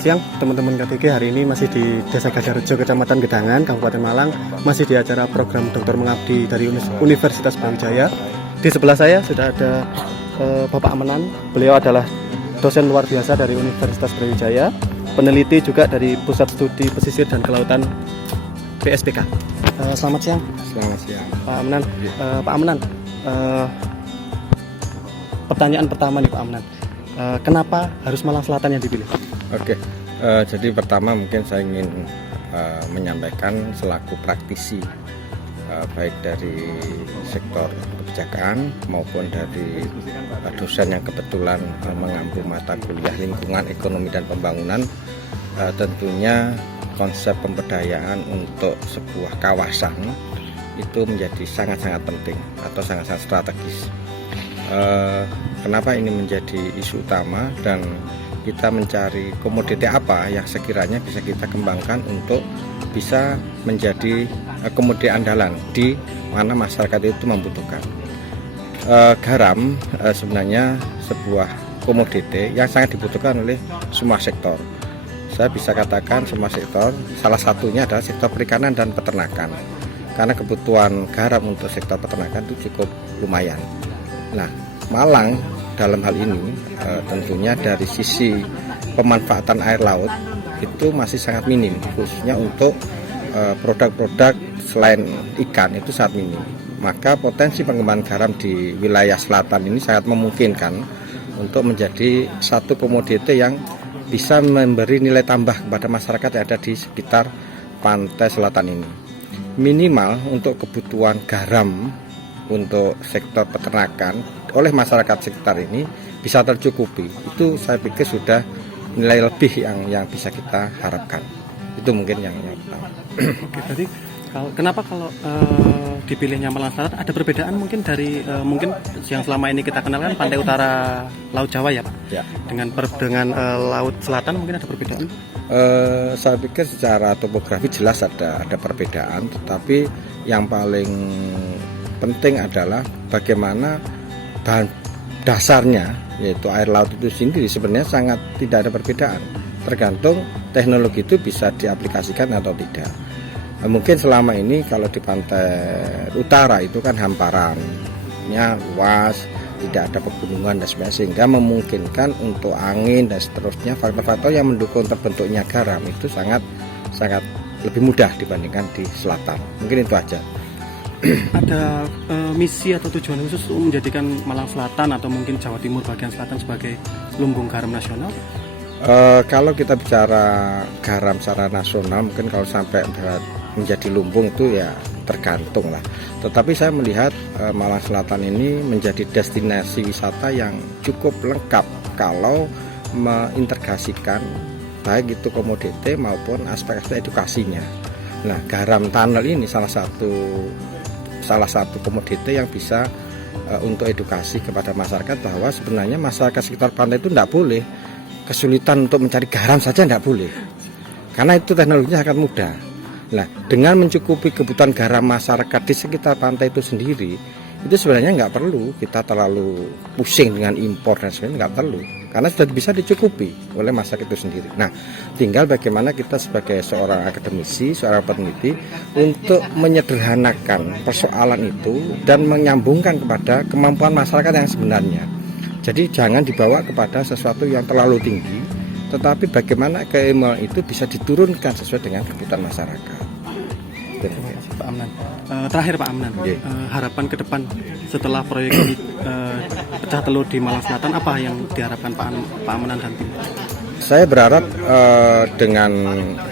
siang teman-teman KTG. Hari ini masih di Desa Gadarejo, Kecamatan Gedangan, Kabupaten Malang. Masih di acara program Dokter Mengabdi dari Universitas Brawijaya. Di sebelah saya sudah ada Bapak Amenan. Beliau adalah dosen luar biasa dari Universitas Brawijaya, peneliti juga dari Pusat Studi Pesisir dan Kelautan PSPK. Selamat siang. Selamat siang, Pak Amenan. Pak Amenan, pertanyaan pertama nih Pak Amenan. Kenapa harus Malang Selatan yang dipilih? Oke, jadi pertama mungkin saya ingin menyampaikan selaku praktisi baik dari sektor kebijakan maupun dari dosen yang kebetulan mengambil mata kuliah lingkungan, ekonomi dan pembangunan. Tentunya konsep pemberdayaan untuk sebuah kawasan itu menjadi sangat-sangat penting atau sangat-sangat strategis. Kenapa ini menjadi isu utama dan kita mencari komoditi apa yang sekiranya bisa kita kembangkan untuk bisa menjadi komoditi andalan di mana masyarakat itu membutuhkan. Garam sebenarnya sebuah komoditi yang sangat dibutuhkan oleh semua sektor. Saya bisa katakan semua sektor, salah satunya adalah sektor perikanan dan peternakan. Karena kebutuhan garam untuk sektor peternakan itu cukup lumayan. Nah, Malang dalam hal ini tentunya dari sisi pemanfaatan air laut itu masih sangat minim, khususnya untuk produk-produk selain ikan itu sangat minim. Maka potensi pengembangan garam di wilayah selatan ini sangat memungkinkan untuk menjadi satu komoditi yang bisa memberi nilai tambah kepada masyarakat yang ada di sekitar pantai selatan ini. Minimal untuk kebutuhan garam untuk sektor peternakan oleh masyarakat sekitar ini bisa tercukupi. Itu saya pikir sudah nilai lebih yang bisa kita harapkan. Itu mungkin yang pertama. Oke, jadi kenapa kalau dipilihnya Malang Selatan ada perbedaan mungkin dari mungkin yang selama ini kita kenal kan pantai utara Laut Jawa ya Pak? Ya. Dengan Laut Selatan mungkin ada perbedaan? Saya pikir secara topografi jelas ada perbedaan, tetapi yang paling penting adalah bagaimana bahan dasarnya yaitu air laut itu sendiri sebenarnya sangat tidak ada perbedaan, tergantung teknologi itu bisa diaplikasikan atau tidak. Mungkin selama ini kalau di pantai utara itu kan hamparannya luas, tidak ada pegunungan dan sebagainya, sehingga memungkinkan untuk angin dan seterusnya faktor-faktor yang mendukung terbentuknya garam itu sangat lebih mudah dibandingkan di selatan. Mungkin itu aja. Ada misi atau tujuan khusus untuk menjadikan Malang Selatan atau mungkin Jawa Timur bagian selatan sebagai lumbung garam nasional? Kalau kita bicara garam secara nasional, mungkin kalau sampai menjadi lumbung itu ya tergantung lah. Tetapi saya melihat Malang Selatan ini menjadi destinasi wisata yang cukup lengkap kalau mengintegrasikan baik itu komoditi maupun aspek-aspek edukasinya. Nah, garam tunnel ini salah satu komoditi yang bisa untuk edukasi kepada masyarakat bahwa sebenarnya masyarakat sekitar pantai itu tidak boleh kesulitan untuk mencari garam saja, tidak boleh, karena itu teknologinya sangat mudah. Nah, dengan mencukupi kebutuhan garam masyarakat di sekitar pantai itu sendiri, itu sebenarnya nggak perlu kita terlalu pusing dengan impor dan sebagainya, nggak perlu, karena sudah bisa dicukupi oleh masyarakat itu sendiri. Nah, tinggal bagaimana kita sebagai seorang akademisi, seorang peneliti untuk menyederhanakan persoalan itu dan menyambungkan kepada kemampuan masyarakat yang sebenarnya. Jadi jangan dibawa kepada sesuatu yang terlalu tinggi, tetapi bagaimana keilmuan itu bisa diturunkan sesuai dengan kebutuhan masyarakat. Terima kasih Pak Amenan. Terakhir Pak Amenan, harapan ke depan setelah proyek ini pecah telur di Malang Selatan, apa yang diharapkan Pak Amenan dan tim? Saya berharap dengan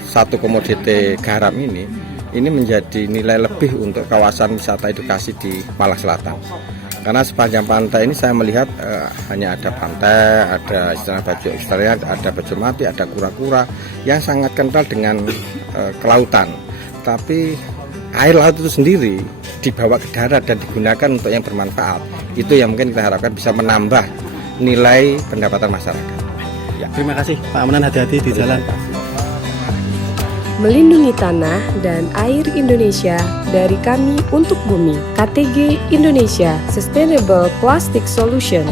satu komoditi garam ini menjadi nilai lebih untuk kawasan wisata edukasi di Malang Selatan. Karena sepanjang pantai ini saya melihat hanya ada pantai, ada istilah Bajo Istorian, ada Bajo Mati, ada kura-kura yang sangat kental dengan kelautan. Tapi air laut itu sendiri dibawa ke darat dan digunakan untuk yang bermanfaat. Itu yang mungkin kita harapkan bisa menambah nilai pendapatan masyarakat. Ya. Terima kasih Pak Amenan, hati-hati di jalan. Melindungi tanah dan air Indonesia dari kami untuk bumi. KTG Indonesia Sustainable Plastic Solution.